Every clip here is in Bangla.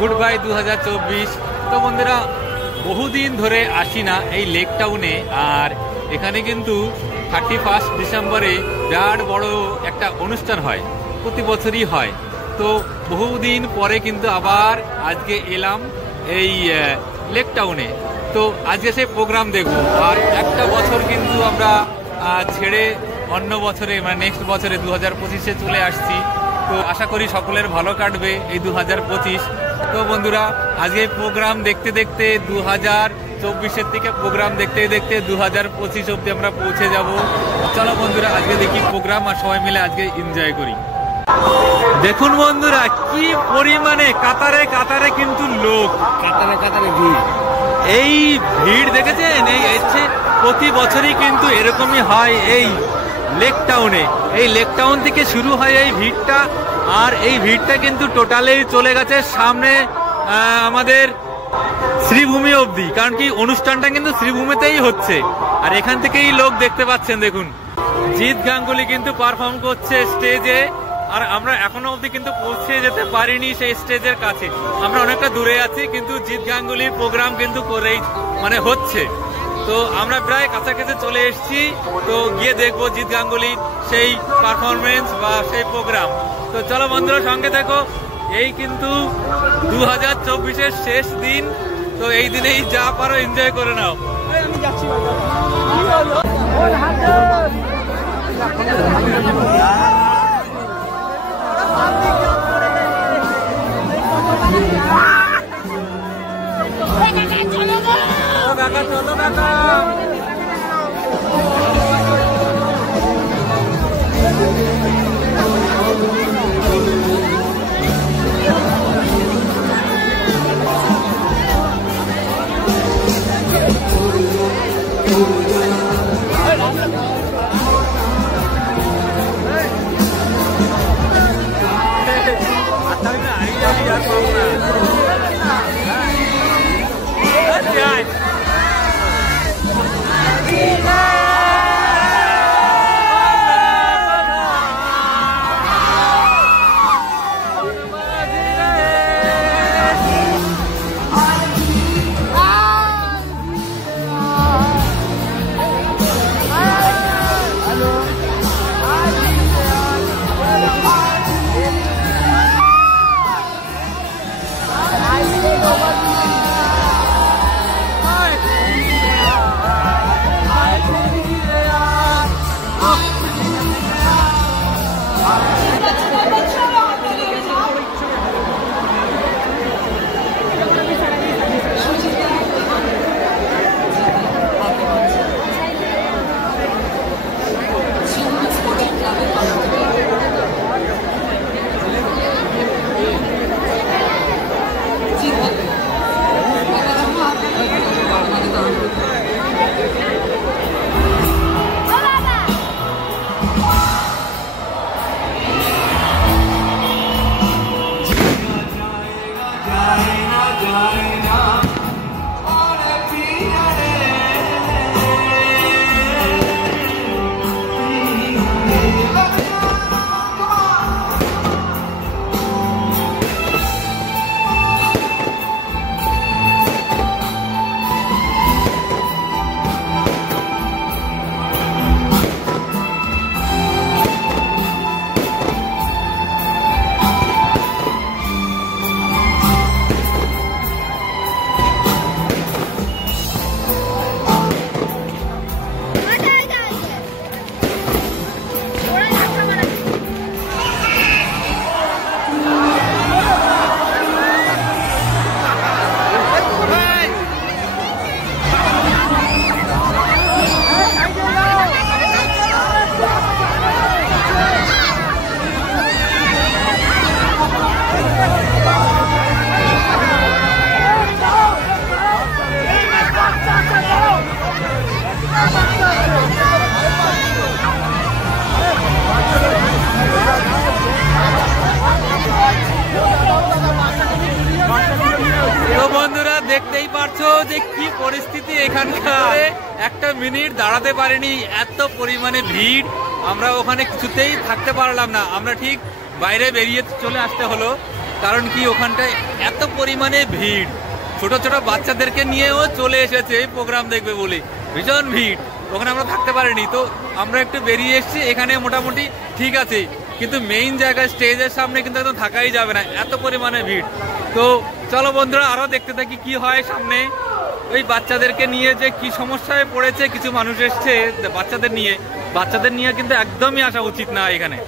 Good bye 2024। তো বন্ধুরা, বহুদিন ধরে আসি না এই লেক টাউনে, আর এখানে কিন্তু 31 ডিসেম্বরে বিরাট বড় একটা অনুষ্ঠান হয়, প্রতি বছরই হয়। তো বহুদিন পরে কিন্তু আবার আজকে এলাম এই লেক টাউনে। তো আজকে সেই প্রোগ্রাম দেখবো। আর একটা বছর কিন্তু আমরা ছেড়ে অন্য বছরে, মানে নেক্সট বছরে 2025-এ চলে আসছি। তো আশা করি সকলের ভালো কাটবে এই 2025। তো বন্ধুরা, আজকে প্রোগ্রাম দেখতে দেখতে 2024-এর থেকে প্রোগ্রাম দেখতে দেখতে 2025 অব্দি আমরা পৌঁছে যাব। চলো বন্ধুরা, আজকে দেখি প্রোগ্রাম, আর সবাই মিলে আজকে এনজয় করি। দেখুন বন্ধুরা, কি পরিমাণে কাতারে কাতারে কিন্তু লোক, কাতারে কাতারে ভিড়। এই ভিড় দেখেছেন? এই হচ্ছে প্রতি বছরই কিন্তু এরকমই হয় এই লেক টাউনে। এই লেক টাউন থেকে শুরু হয় এই ভিড়টা, আর এই ভিড়টা কিন্তু টোটালি চলে গেছে সামনে আমাদের শ্রীভূমি অবধি। কারণ কি, অনুষ্ঠানটা কিন্তু শ্রীভূমিতেই হচ্ছে, আর এখান থেকেই লোক দেখতে পাচ্ছেন। দেখুন, জিৎ গাঙ্গুলি কিন্তু পারফর্ম করছে স্টেজে, আর আমরা এখনো অবধি কিন্তু পৌঁছে যেতে পারিনি সেই স্টেজের কাছে। আমরা অনেকটা দূরে আছি, কিন্তু জিৎ গাঙ্গুলির প্রোগ্রাম কিন্তু করেই হচ্ছে। তো আমরা প্রায় কাছাকাছি চলে এসেছি। তো গিয়ে দেখবো জিৎ গাঙ্গুলির সেই পারফরমেন্স বা সেই প্রোগ্রাম। তো চলো বন্ধুরা, সঙ্গে দেখো। এই কিন্তু 2024-এর শেষ দিন। তো এই দিনেই যা পারো এনজয় করে নাও। আমি যাচ্ছি। চলো কাকা। দেখতেই পারছো যে কি পরিস্থিতি এখানকার। একটা মিনিট দাঁড়াতে পারিনি, এত পরিমাণে ভিড়। আমরা ওখানে কিছুতেই থাকতে পারলাম না, আমরা ঠিক বাইরে বেরিয়ে চলে আসতে হলো। কারণ কি ওখানটায় এত পরিমাণে ভিড়, ছোট ছোট বাচ্চাদেরকে নিয়েও চলে এসেছে এই প্রোগ্রাম দেখবে বলে, ভীষণ ভিড়। ওখানে আমরা থাকতে পারিনি, তো আমরা একটু বেরিয়ে এসেছি। এখানে মোটামুটি ঠিক আছে, কিন্তু মেইন জায়গায় স্টেজের সামনে কিন্তু একদম থাকাই যাবে না, এত পরিমাণে ভিড়। তো চলো বন্ধুরা আরো দেখতে থাকি কি হয় সামনে। ওই বাচ্চাদেরকে নিয়ে যে কি সমস্যায় পড়েছে কিছু মানুষ এসছে বাচ্চাদের নিয়ে কিন্তু একদমই আসা উচিত না এখানে।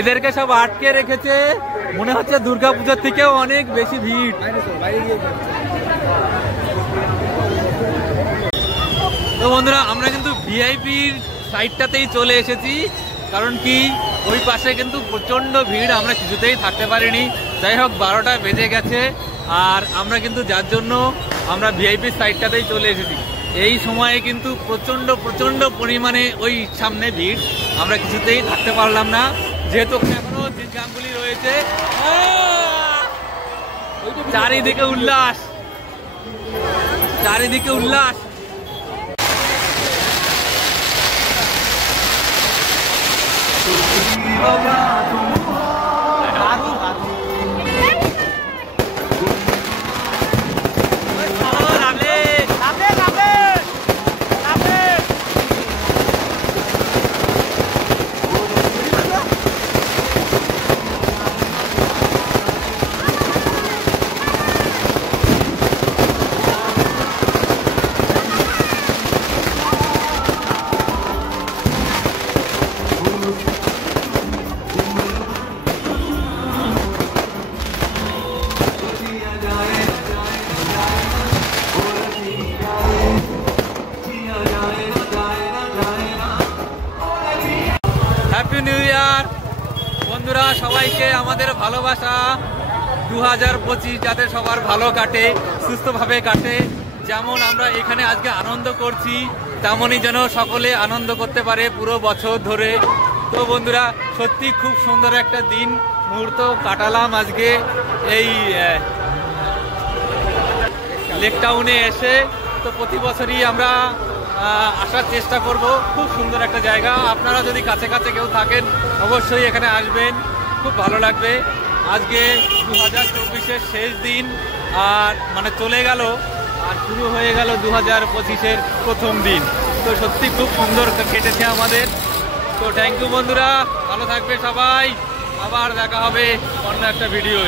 এদেরকে সব আটকে রেখেছে, মনে হচ্ছে দুর্গাপূজার থেকেও অনেক বেশি ভিড়। তো বন্ধুরা আমরা কিন্তু ভিআইপির সাইডটাতেই চলে এসেছি, কারণ কি ওই পাশে কিন্তু প্রচন্ড ভিড়, আমরা কিছুতেই থাকতে পারিনি। যাই হোক 12টা বেজে গেছে, আর আমরা কিন্তু যার জন্য আমরা ভিআইপির সাইডটাতেই চলে এসেছি। এই সময়ে কিন্তু প্রচন্ড পরিমাণে ওই সামনে ভিড়, আমরা কিছুতেই থাকতে পারলাম না, যেহেতু এখনো গাঙ্গুলি রয়েছে। চারিদিকে উল্লাস, চারিদিকে উল্লাস। হ্যাপি নিউ ইয়ার বন্ধুরা, সবাইকে আমাদের ভালোবাসা। 2025 যাতে সবার ভালো কাটে, সুস্থভাবে কাটে। যেমন আমরা এখানে আজকে আনন্দ করছি, তেমনই যেন সকলে আনন্দ করতে পারে পুরো বছর ধরে। তো বন্ধুরা সত্যি খুব সুন্দর একটা দিন মুহূর্ত কাটালাম আজকে এই লেক টাউনে এসে। তো প্রতি বছরই আমরা আসার চেষ্টা করব, খুব সুন্দর একটা জায়গা। আপনারা যদি কাছে কাছে কেউ থাকেন অবশ্যই এখানে আসবেন, খুব ভালো লাগবে। আজকে 2024-এর শেষ দিন, আর মানে চলে গেল, আর শুরু হয়ে গেল 2025-এর প্রথম দিন। তো সত্যি খুব সুন্দর কেটেছে আমাদের। তো থ্যাংক ইউ বন্ধুরা, ভালো থাকবে সবাই, আবার দেখা হবে অন্য একটা ভিডিও।